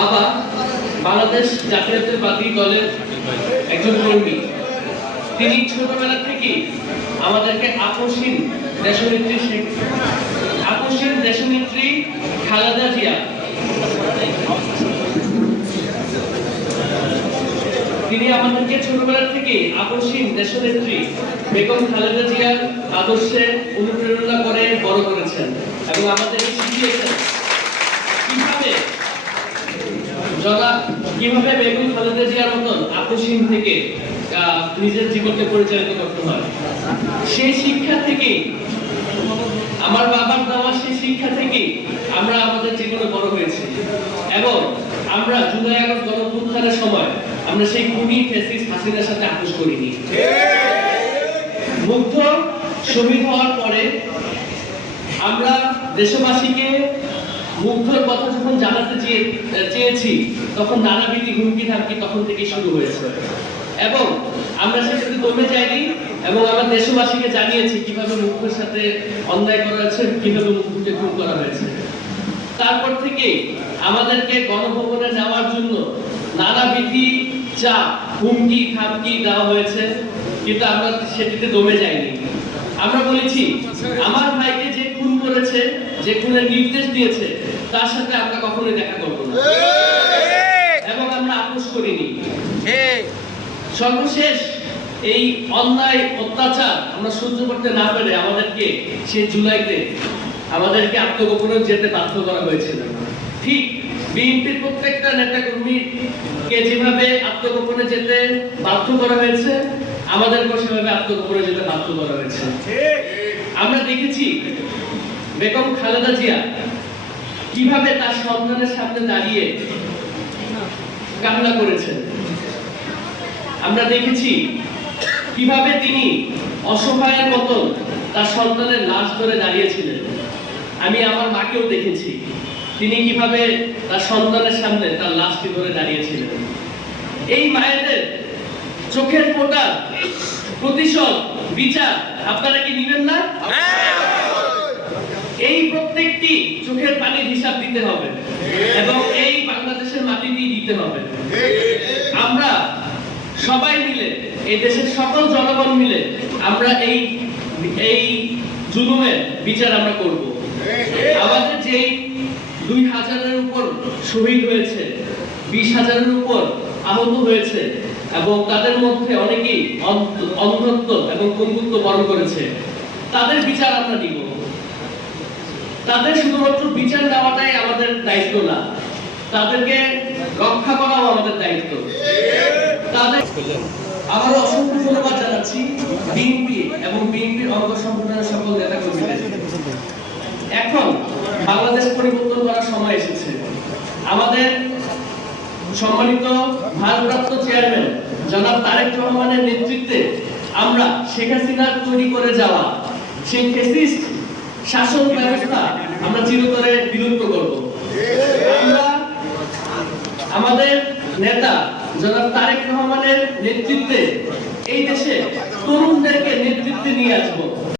বাবা, বাংলাদেশ জাতীয়তাবাদী দলের একজন কর্মী। তিনি ছোটবেলা থেকে আমাদেরকে আকর্ষণ দেশনেত্রী আকর্ষণ দেশনেত্রী খালেদা জিয়া। তিনি আমাদেরকে ছোটবেলা থেকে আকর্ষণ দেশনেত্রী বেগম খালেদা জিয়ার আদর্শে অনুপ্রেরণা করে বড় করেছেন এবং আমাদেরকে শিখিয়েছেন কীভাবে জলা কীভাবে বেগম খালেদা জিয়ার মতন আকর্ষণ থেকে নিজের জীবনকে পরিচালিত করতে হয়? সেই শিক্ষা থেকে আমার বাবার দেওয়া সেই শিক্ষা থেকে আমরা আমাদের জীবনে বড় হয়েছি। এবং আমরা জুলাই আগস্ট গণঅভ্যুত্থানের সময় আমরা সেই খুনি ফেসিস হাসিনার সাথে আপোষ করিনি। মুগ্ধ শহীদ হওয়ার পরে আমরা দেশবাসীকে মুগ্ধর কথা যখন জানাতে চেয়েছি, তখন নানাবিধি হুমকি ধামকি তখন থেকে শুরু হয়েছে। এবং আমরা সেটাতে দমে যাইনি, এবং আমরা দেশবাসীকে জানিয়েছি কীভাবে মুগ্ধর সাথে অন্যায় করা হয়েছে, কীভাবে মুগ্ধকে খুন করা হয়েছে। তারপর থেকে আমাদেরকে গণভবনে যাওয়ার জন্য নানাবিধি চাপ হুমকি খামকি দেওয়া হয়েছে, কিন্তু আমরা সেটিতে দমে যাইনি। আমরা বলেছি, আমার ভাইকে যে খুন করেছে যে খুনের নির্দেশ দিয়েছে তার সাথে আমরা কখনোই দেখা করব না। এবং আমরা আপোষ করিনি। সর্বশেষ এই অন্যায় অত্যাচার আমরা সহ্য করতে না পেরে আমাদেরকে সেই জুলাইতে আমাদেরকে আত্মগোপনে যেতে বাধ্য করা হয়েছিল। ঠিক বিএনপির প্রত্যেকটা নেতা কর্মীকে যেভাবে আত্মগোপনে যেতে বাধ্য করা হয়েছে আমাদেরকেও সেভাবে আত্মগোপনে যেতে বাধ্য করা হয়েছে। আমরা দেখেছি বেগম খালেদা জিয়া, কীভাবে তার সন্তানের সামনে দাঁড়িয়ে কান্না করেছেন? আমরা দেখেছি কীভাবে তিনি অসহায়ের মতো তার সন্তানের লাশ ধরে দাঁড়িয়েছিলেন। আমি আমার মাকেও দেখেছি তিনি কীভাবে তার সন্তানের সামনে তার লাশটি ধরে দাঁড়িয়েছিলেন। এই মায়েদের চোখের ফোটা প্রতিশোধ, বিচার আপনারা কি নেবেন না এই প্রত্যেকটি পানির হিসাব দিতে হবে। এবং এই বাংলাদেশের মাটিতেই দিতে হবে। আমরা সবাই মিলে এই দেশের সকল জনগণ মিলে আমরা এই এই জুলুমের বিচার আমরা করব। আমাদের যেই দুই হাজারের উপর শহীদ হয়েছে বিশ হাজারের উপর আহত হয়েছে এবং তাদের মধ্যে অনেকেই অন্ধ- অন্ধত্ব এবং পঙ্গুত্ব বরণ করেছে তাদের বিচার আমরা দিব তাদের শুধুমাত্র বিচার দেওয়াটাই আমাদের দায়িত্ব না। তাদেরকে রক্ষা করাও আমাদের দায়িত্ব। তাদের আবারও অসংখ্য ধন্যবাদ জানাচ্ছি বিএনপি এবং বিএনপির অঙ্গ সংগঠনের সকল নেতা কর্মীদের এখন বাংলাদেশ পরিবর্তন করার সময় এসেছে। আমাদের সম্মানিত ভারপ্রাপ্ত চেয়ারম্যান জনাব তারেক রহমানের নেতৃত্বে আমরা শেখ হাসিনার তৈরি করে যাওয়া সেই ফেসিস্ট শাসন ব্যবস্থা আমরা চিরতরে বিলুপ্ত করব। আমরা আমাদের নেতা জনাব তারেক রহমানের নেতৃত্বে এই দেশে তরুণদেরকে নেতৃত্বে নিয়ে আসব।